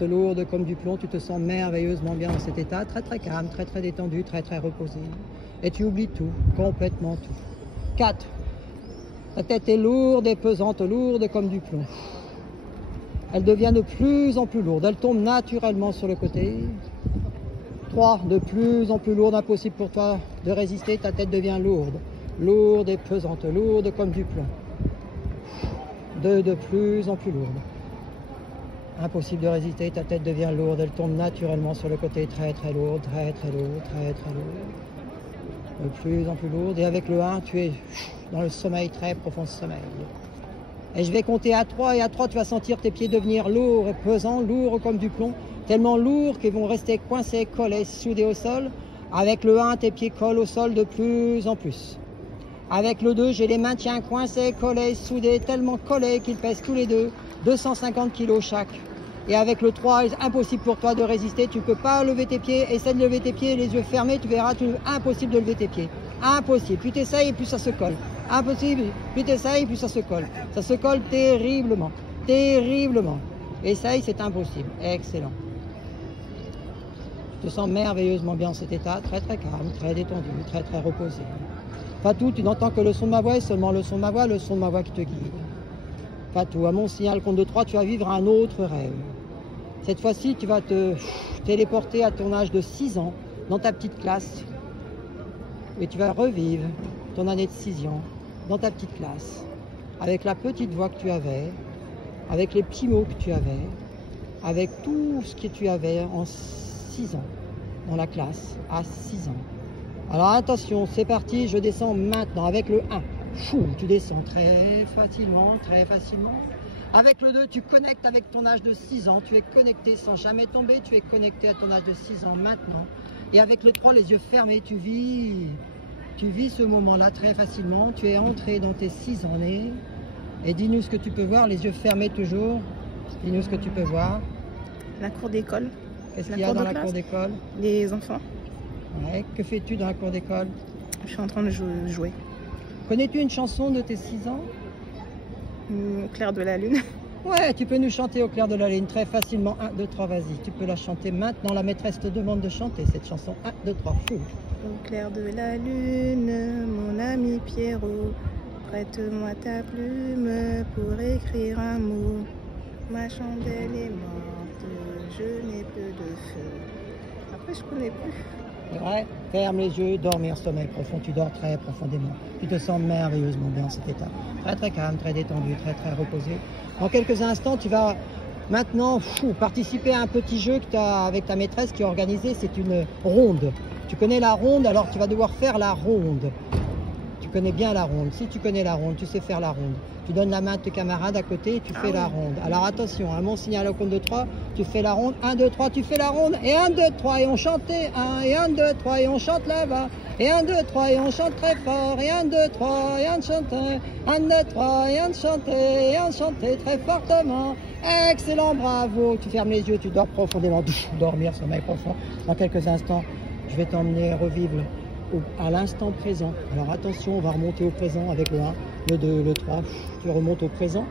Lourde comme du plomb, tu te sens merveilleusement bien dans cet état, très très calme, très très détendu, très très reposé. Et tu oublies tout, complètement tout. 4. Ta tête est lourde et pesante, lourde comme du plomb. Elle devient de plus en plus lourde, elle tombe naturellement sur le côté. 3. De plus en plus lourde, impossible pour toi de résister, ta tête devient lourde. Lourde et pesante, lourde comme du plomb. 2. De plus en plus lourde. Impossible de résister, ta tête devient lourde, elle tombe naturellement sur le côté, très très lourde, très très lourde, très très lourde. De plus en plus lourde, et avec le 1, tu es dans le sommeil, très profond sommeil. Et je vais compter à 3, et à 3, tu vas sentir tes pieds devenir lourds et pesants, lourds comme du plomb, tellement lourds qu'ils vont rester coincés, collés, soudés au sol. Avec le 1, tes pieds collent au sol de plus en plus. Avec le 2, j'ai les maintiens coincés, collés, soudés, tellement collés qu'ils pèsent tous les deux 250 kg chaque. Et avec le 3, impossible pour toi de résister, tu ne peux pas lever tes pieds, essaie de lever tes pieds, les yeux fermés, tu verras, impossible de lever tes pieds. Impossible, plus tu essayes et plus ça se colle. Impossible, plus tu essayes, plus ça se colle. Ça se colle terriblement, terriblement. Essaye, c'est impossible. Excellent. Tu te sens merveilleusement bien dans cet état, très très calme, très détendu, très très reposé. Fatou, tu n'entends que le son de ma voix et seulement le son de ma voix qui te guide. Fatou, à mon signal compte de 3, tu vas vivre un autre rêve. Cette fois-ci, tu vas te téléporter à ton âge de 6 ans dans ta petite classe. Et tu vas revivre ton année de 6 ans dans ta petite classe. Avec la petite voix que tu avais, avec les petits mots que tu avais, avec tout ce que tu avais en 6 ans dans la classe, à 6 ans. Alors attention, c'est parti, je descends maintenant avec le 1. Chou, tu descends très facilement, très facilement. Avec le 2, tu connectes avec ton âge de 6 ans. Tu es connecté sans jamais tomber. Tu es connecté à ton âge de 6 ans maintenant. Et avec le 3, les yeux fermés, tu vis ce moment-là très facilement. Tu es entré dans tes 6 années. Et dis-nous ce que tu peux voir, les yeux fermés toujours. Dis-nous ce que tu peux voir. La cour d'école. Qu'est-ce qu'il y a dans la cour d'école? Les enfants. Ouais. Que fais-tu dans la cour d'école? Je suis en train de jouer. Connais-tu une chanson de tes 6 ans? Au clair de la lune. Ouais, tu peux nous chanter au clair de la lune très facilement. 1, 2, 3, vas-y. Tu peux la chanter maintenant. La maîtresse te demande de chanter cette chanson. 1, 2, 3, fou. Au clair de la lune, mon ami Pierrot, prête-moi ta plume pour écrire un mot. Ma chandelle est morte, je n'ai plus de feu. Après, je connais plus. C'est vrai, ferme les yeux, dormir, sommeil profond, tu dors très profondément. Tu te sens merveilleusement bien dans cet état. Très très calme, très détendu, très très reposé. Dans quelques instants, tu vas maintenant participer à un petit jeu que tu as avec ta maîtresse qui est organisé. C'est une ronde. Tu connais la ronde, alors tu vas devoir faire la ronde. Tu connais bien la ronde. Si tu connais la ronde, tu sais faire la ronde. Tu donnes la main à tes camarades à côté et tu fais la ronde. Alors attention, à mon signal au compte de 3, tu fais la ronde. 1, 2, 3, tu fais la ronde. Et 1, 2, 3, et on chantait. 1, et 1, 2, 3, et on chante là-bas. Et 1, 2, 3, et on chante très fort. Et 1, 2, 3, et on chantait. 1, 2, 3, et on chantait. Et on chantait très fortement. Excellent, bravo. Tu fermes les yeux, tu dors profondément. Dormir, sommeil profond. Dans quelques instants, je vais t'emmener revivre à l'instant présent. Alors attention, on va remonter au présent avec le 1, le 2, le 3. Tu remontes au présent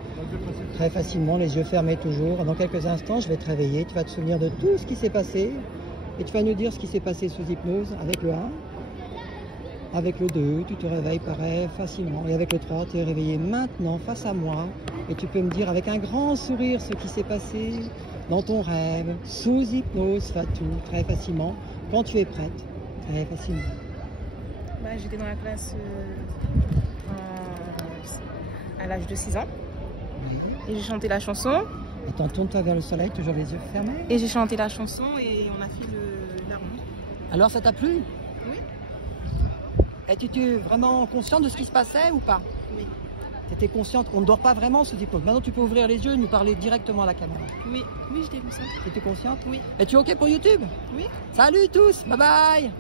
très facilement, les yeux fermés toujours. Dans quelques instants, je vais te réveiller. Tu vas te souvenir de tout ce qui s'est passé et tu vas nous dire ce qui s'est passé sous hypnose avec le 1. Avec le 2, tu te réveilles pareil facilement. Et avec le 3, tu es réveillé maintenant face à moi. Et tu peux me dire avec un grand sourire ce qui s'est passé dans ton rêve, sous hypnose, Fatou, très facilement, quand tu es prête, très facilement. J'étais dans la classe à l'âge de 6 ans. Oui. Et j'ai chanté la chanson. Attends, tourne-toi vers le soleil, toujours les yeux fermés. Et j'ai chanté la chanson et on a fait la ronde. Alors ça t'a plu? Oui. Étais-tu vraiment consciente de ce qui se passait ou pas? Oui. Tu étais consciente? On ne dort pas vraiment sous hypnose. Maintenant tu peux ouvrir les yeux et nous parler directement à la caméra. Oui, oui, j'étais consciente. Tu étais consciente? Oui. Es-tu OK pour YouTube? Oui. Salut tous, bye bye.